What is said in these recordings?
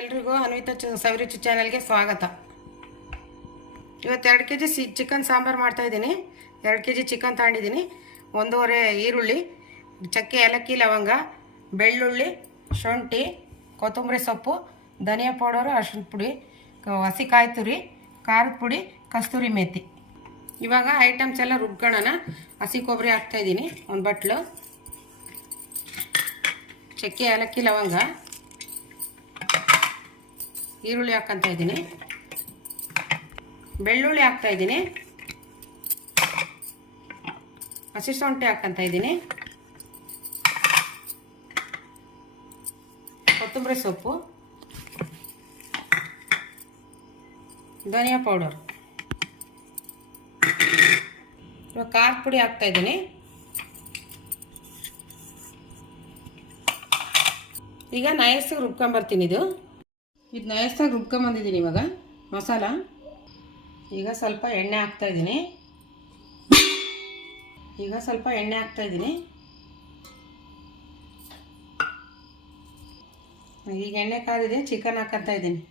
ಎಲ್ರಿಗೂ ಅನ್ವಿತಾ ಸವಿರುಚಿ ಚಾನಲ್ಗೆ ಸ್ವಾಗತ. ಇವತ್ತು 2 kg ಚಿಕನ್ ಸಾಂಬಾರು ಮಾಡ್ತಾಯಿದ್ದೀನಿ. 2 kg ಚಿಕನ್ ತಗೊಂಡಿದ್ದೀನಿ. 1.5 ಈರುಳ್ಳಿ, ಚಕ್ಕೆ, ಏಲಕ್ಕಿ, ಲವಂಗ, ಬೆಳ್ಳುಳ್ಳಿ, ಶುಂಠಿ, ಕೊತ್ತಂಬರಿ ಸೊಪ್ಪು, ಧನಿಯಾ ಪೌಡರು, ಅರಿಶಿನ ಪುಡಿ, ಹಸಿ ಕಾಯಿ ತುರಿ, ಖಾರದ ಪುಡಿ, ಕಸ್ತೂರಿ ಮೇಥಿ. ಇವಾಗ ಐಟಮ್ಸ್ ಎಲ್ಲ ರುಬ್ಕೊಳ್ಳೋಣ. ಹಸಿ ಕೊಬ್ಬರಿ ಹಾಕ್ತಾಯಿದ್ದೀನಿ, 1 ಬಟ್ಲು. ಚಕ್ಕೆ, ಏಲಕ್ಕಿ, ಲವಂಗ, ಈರುಳ್ಳಿ ಹಾಕ್ತಾ ಇದ್ದೀನಿ, ಬೆಳ್ಳುಳ್ಳಿ ಹಾಕ್ತಾ ಇದ್ದೀನಿ, ಹಸಿ ಶುಂಠಿ ಹಾಕ್ತಾ ಇದ್ದೀನಿ, ಕೊತ್ತಂಬರಿ ಸೊಪ್ಪು, ಧನಿಯಾ ಪೌಡರ್, ಇವಾಗ ಖಾರದ ಪುಡಿ ಹಾಕ್ತಾ ಇದ್ದೀನಿ. ಈಗ ನೈಸಾಗಿ ರುಬ್ಕೊಂಬರ್ತೀನಿ. ಇದು ನೈಸಾಗಿ ರುಬ್ಕೊಂಬಂದಿದ್ದೀನಿ. ಇವಾಗ ಮಸಾಲ. ಈಗ ಸ್ವಲ್ಪ ಎಣ್ಣೆ ಹಾಕ್ತಾ ಇದ್ದೀನಿ. ಈಗ ಎಣ್ಣೆ ಕಾದಿದೆ, ಚಿಕನ್ ಹಾಕ್ತಾ ಇದ್ದೀನಿ.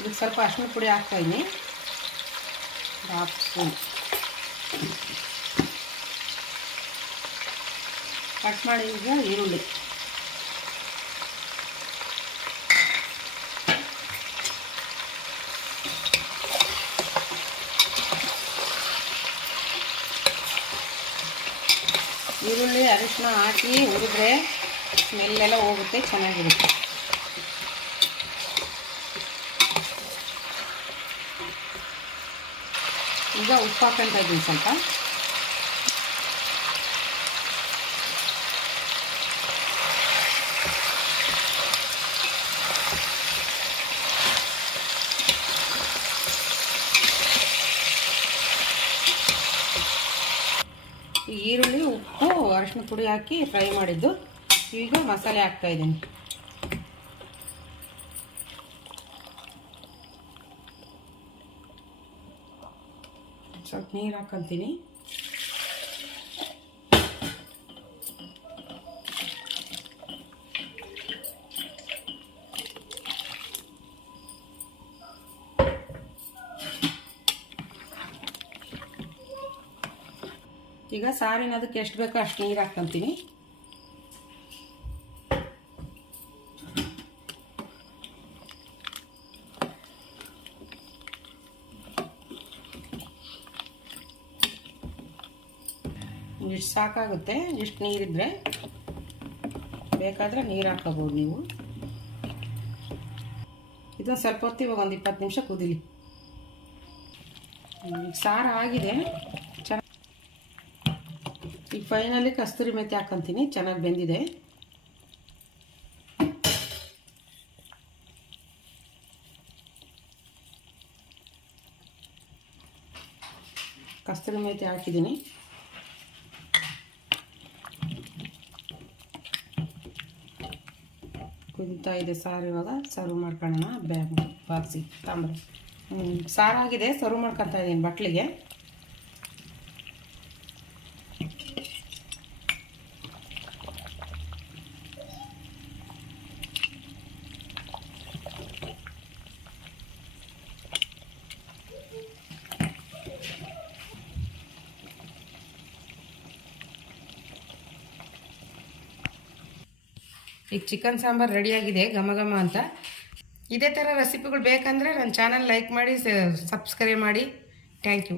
ಇದಕ್ಕೆ ಸ್ವಲ್ಪ ಅರಿಶಿನ ಪುಡಿ ಹಾಕ್ತಾಯಿದ್ದೀನಿ, 1/2 ಸ್ಪೂನ್. ಕಟ್ ಮಾಡಿ ಈಗ ಈರುಳ್ಳಿ, ಅರಿಶಿನ ಹಾಕಿ ಹುರಿದ್ರೆ ಸ್ಮೆಲ್ಲೆಲ್ಲ ಹೋಗುತ್ತೆ, ಚೆನ್ನಾಗಿರುತ್ತೆ. ಈಗ ಉಪ್ಪು ಹಾಕ್ತಾ ಇದ್ದೀನಿ ಸ್ವಲ್ಪ. ಈರುಳ್ಳಿ, ಉಪ್ಪು, ಅರಿಶಿನ ಪುಡಿ ಹಾಕಿ ಫ್ರೈ ಮಾಡಿದ್ದು. ಈಗ ಮಸಾಲೆ ಹಾಕ್ತಾ ಇದ್ದೀನಿ. ಸ್ವಲ್ಪ ನೀರು ಹಾಕ್ಕೊಂತೀನಿ. ಈಗ ಸಾರಿನ ಅದಕ್ಕೆ ಎಷ್ಟು ಬೇಕೋ ಅಷ್ಟು ನೀರು ಹಾಕ್ಕೊಂತೀನಿ. ಇಷ್ಟು ಸಾಕಾಗುತ್ತೆ. ಇಷ್ಟು ನೀರಿದ್ರೆ, ಬೇಕಾದರೆ ನೀರು ಹಾಕೋಬೋದು ನೀವು. ಇದೊಂದು ಸ್ವಲ್ಪ ಹೊತ್ತು ಇವಾಗ ಒಂದು 20 ನಿಮಿಷ ಕುದೀಲಿ. ಸಾರು ಆಗಿದೆ ಚೆನ್ನಾಗಿ. ಈಗ ಫೈನಲಿ ಕಸ್ತೂರಿ ಮೆಥಿ ಹಾಕ್ಕೊಂತೀನಿ. ಚೆನ್ನಾಗಿ ಬೆಂದಿದೆ. ಕಸ್ತೂರಿ ಮೆಥಿ ಹಾಕಿದ್ದೀನಿ. ಕುದೀತಾ ಇದೆ ಸಾರು. ಇವಾಗ ಸರ್ವ್ ಮಾಡ್ಕೊಳ್ಳೋಣ. ಬಾಕ್ಸಿ ತಾಂಬ್ರೆ. ಸಾರಾಗಿದೆ, ಸರ್ವ್ ಮಾಡ್ಕೊತಾ ಇದ್ದೀನಿ ಬಟ್ಲಿಗೆ. ಈಗ ಚಿಕನ್ ಸಾಂಬಾರು ರೆಡಿಯಾಗಿದೆ, ಘಮ ಘಮ ಅಂತ. ಇದೇ ಥರ ರೆಸಿಪಿಗಳು ಬೇಕಂದರೆ ನನ್ನ ಚಾನಲ್ ಲೈಕ್ ಮಾಡಿ, ಸಬ್ಸ್ಕ್ರೈಬ್ ಮಾಡಿ. Thank you.